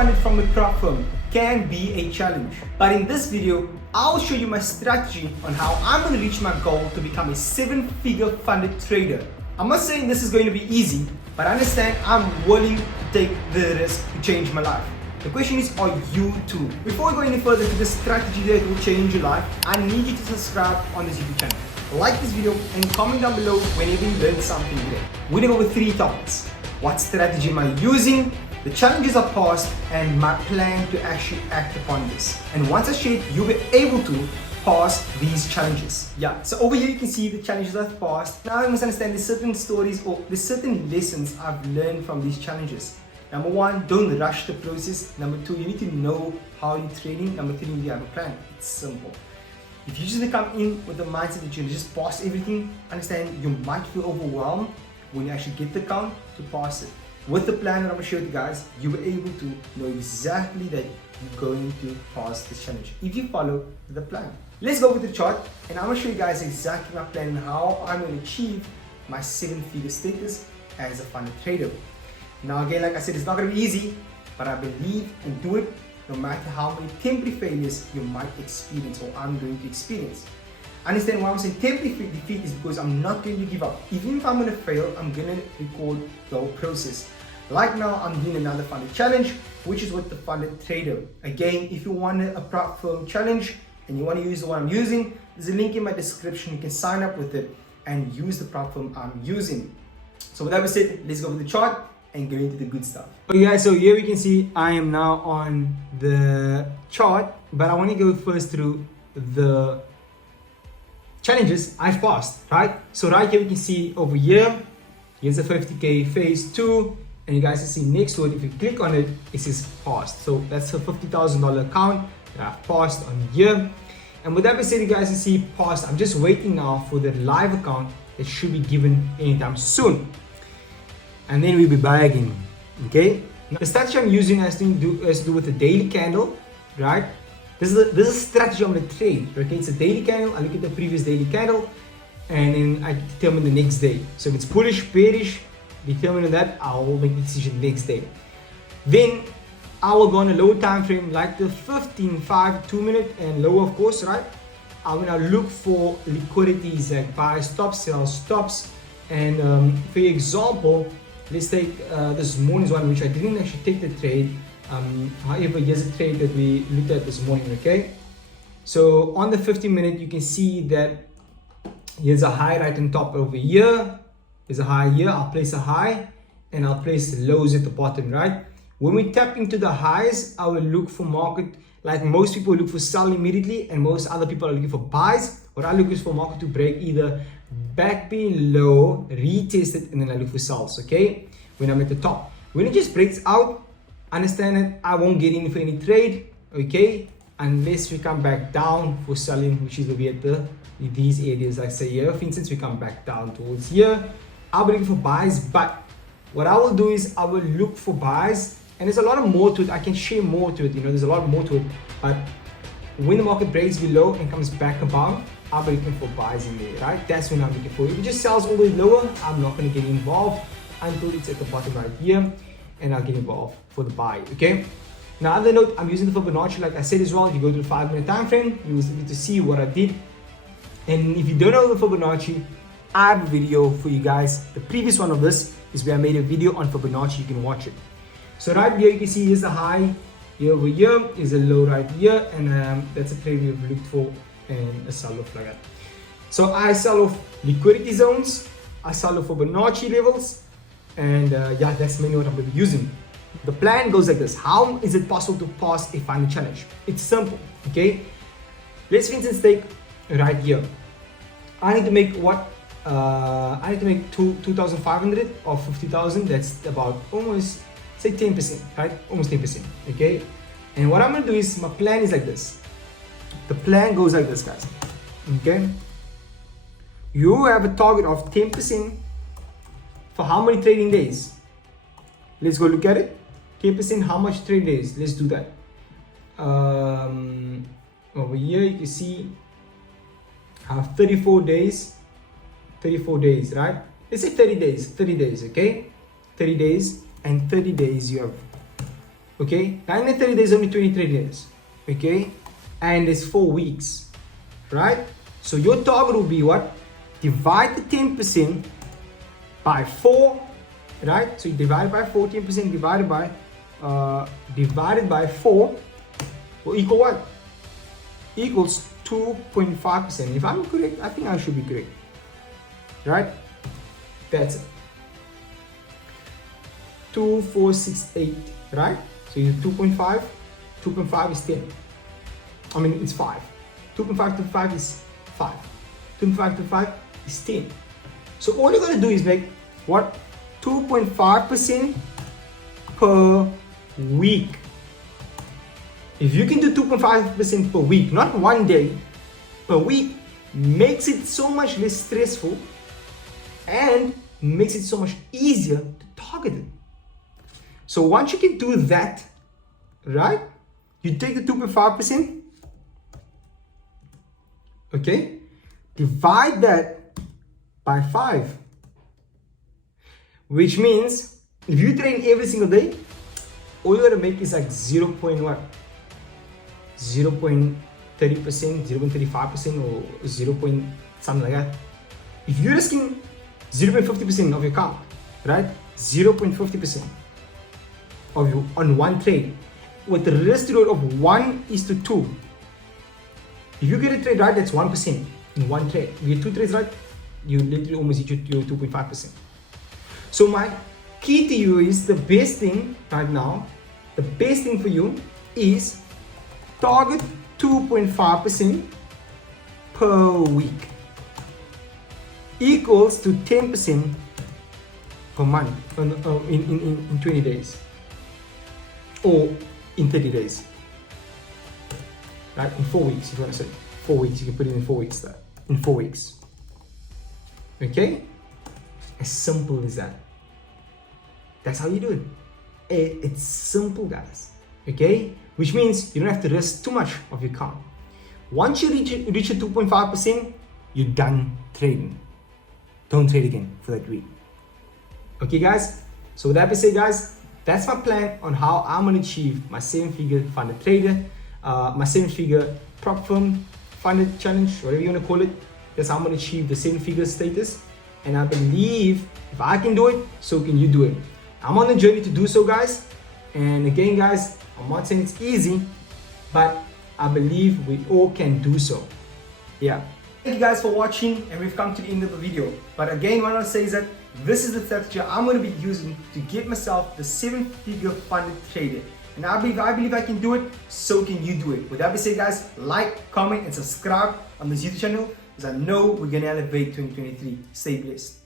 funded from a prop firm can be a challenge. But in this video, I'll show you my strategy on how I'm going to reach my goal to become a 7-figure funded trader. I'm not saying this is going to be easy, but understand I'm willing to take the risk to change my life. The question is, are you too? Before we go any further to the strategy that will change your life, I need you to subscribe on this YouTube channel. Like this video and comment down below whenever you learned something today. We're going to go over 3 topics. What strategy am I using? The challenges are past and my plan to actually act upon this. And once I share it, you'll be able to pass these challenges. Yeah, so over here you can see the challenges I've passed. Now you must understand there's certain stories or there's certain lessons I've learned from these challenges. Number 1, don't rush the process. Number 2, you need to know how you're trading. Number 3, you have a plan. It's simple. If you just come in with the mindset that you just pass everything, understand you might feel overwhelmed when you actually get the account to pass it. With the plan that I'm going to show you guys, you'll be able to know exactly that you're going to pass this challenge if you follow the plan. Let's go with the chart and I'm going to show you guys exactly my plan and how I'm going to achieve my 7-figure status as a funded trader. Now again, like I said, it's not going to be easy, but I believe you can do it no matter how many temporary failures you might experience or I'm going to experience. Understand why I'm saying temporary defeat is because I'm not going to give up. Even if I'm going to fail, I'm going to record the whole process. Like now, I'm doing another funded challenge, which is with the funded trader. Again, if you want a prop firm challenge and you want to use the one I'm using, there's a link in my description. You can sign up with it and use the prop firm I'm using. So with that being said, let's go with the chart and go into the good stuff. Okay guys, so here we can see I am now on the chart, but I want to go first through the challenges I've passed, right? So right here we can see over here, here's a 50k phase 2, and you guys can see next to it, if you click on it, it says passed. So that's a $50,000 account that I've passed on here. And with that being said, you guys can see passed. I'm just waiting now for the live account that should be given anytime soon. And then we'll be back again, okay? Now, the strategy I'm using has to do with the daily candle, right? This is a strategy I'm going to trade, okay? It's a daily candle. I look at the previous daily candle and then I determine the next day. So if it's bullish, bearish, determining that, I will make the decision next day. Then I will go on a lower time frame like the 15, 5, 2 minute and lower, of course, right? I'm going to look for liquidities like buy, stop, sell, stops. And for example, let's take this morning's one, which I didn't actually take the trade. However, here's a trade that we looked at this morning, okay? So on the 15-minute, you can see that here's a high right on top over here. There's a high here. I'll place a high and I'll place lows at the bottom, right? When we tap into the highs, I will look for market, like most people look for sell immediately and most other people are looking for buys. What I look is for market to break either back below, retest it, and then I look for sells, okay? When I'm at the top. When it just breaks out, understand that I won't get in for any trade, okay? Unless we come back down for selling, which is be at these areas, like say here. For instance, we come back down towards here. I'll be looking for buys, but what I will do is I will look for buys, and there's a lot more to it. I can share more to it, you know, there's a lot more to it. But when the market breaks below and comes back above, I'll be looking for buys in there, right? That's when I'm looking for. If it just sells all the way lower, I'm not going to get involved until it's at the bottom right here, and I'll get involved for the buy, okay? Now, other note, I'm using the Fibonacci, like I said as well. You go to the 5-minute time frame, you will get to see what I did. And if you don't know the Fibonacci, I have a video for you guys. The previous one of this is where I made a video on Fibonacci. You can watch it. So right here, you can see here's a high. Here over here is a low right here, and that's a trade we've looked for, and a sell off like that. So I sell off liquidity zones, I sell off Fibonacci levels, and yeah, that's mainly what I'm going to be using. The plan goes like this. How is it possible to pass a funded challenge? It's simple, okay? Let's for instance take right here. I need to make what? I need to make 2,500 or 50,000. That's about almost, say 10%, right? Almost 10%, okay? And what I'm going to do is, my plan is like this. The plan goes like this, guys, okay? You have a target of 10% for how many trading days? Let's go look at it. 10%, how much trade days? Let's do that. Over here, you can see I have 34 days, right? Let's say 30 days, okay? 30 days and 30 days you have Okay, 930 days, only 23 days. Okay, and it's 4 weeks, right? So your target will be what? Divide the 10% by 4, right? So you divide by 14% divided by 4 will equal what? Equals 2.5%. If I'm correct, I think I should be correct, right? That's it. 2468, right? So you 2.5, 2.5 is 10. I mean, it's 5. 2.5 to 5 is 5. 2.5 to 5 is 10. So all you gotta do is make what? 2.5% per week. If you can do 2.5% per week, not one day, per week, makes it so much less stressful and makes it so much easier to target it. So once you can do that, right? You take the 2.5%, okay? Divide that by 5, which means if you trade every single day, all you gotta make is like 0.30%, 0.35% or 0. Something like that. If you're risking 0.50% of your account, right? 0.50% of you on one trade with the risk reward of 1:2. If you get a trade right, that's 1% in one trade. If you get 2 trades right, you literally almost hit your 2.5%. So my key to you is the best thing right now, the best thing for you is target 2.5% per week equals to 10% per month in 20 days or in 30 days, right? In 4 weeks, if you want to say 4 weeks, you can put it in 4 weeks there, in 4 weeks. Okay, as simple as that. That's how you do it. It's simple, guys. Okay, which means you don't have to risk too much of your account. Once you reach your 2.5%, you're done trading. Don't trade again for that week. Okay, guys. So with that being said, guys, that's my plan on how I'm gonna achieve my 7-figure funded trader, my 7-figure prop firm funded challenge, whatever you wanna call it. That's how I'm gonna achieve the 7-figure status. And I believe if I can do it, so can you do it. I'm on the journey to do so, guys. And again, guys, I'm not saying it's easy, but I believe we all can do so. Yeah. Thank you guys for watching, and we've come to the end of the video. But again, what I want to say is that this is the strategy I'm going to be using to get myself the 7-figure funded trader. And I believe I can do it, so can you do it. With that being said, guys, like, comment, and subscribe on this YouTube channel, because I know we're going to elevate 2023. Stay blessed.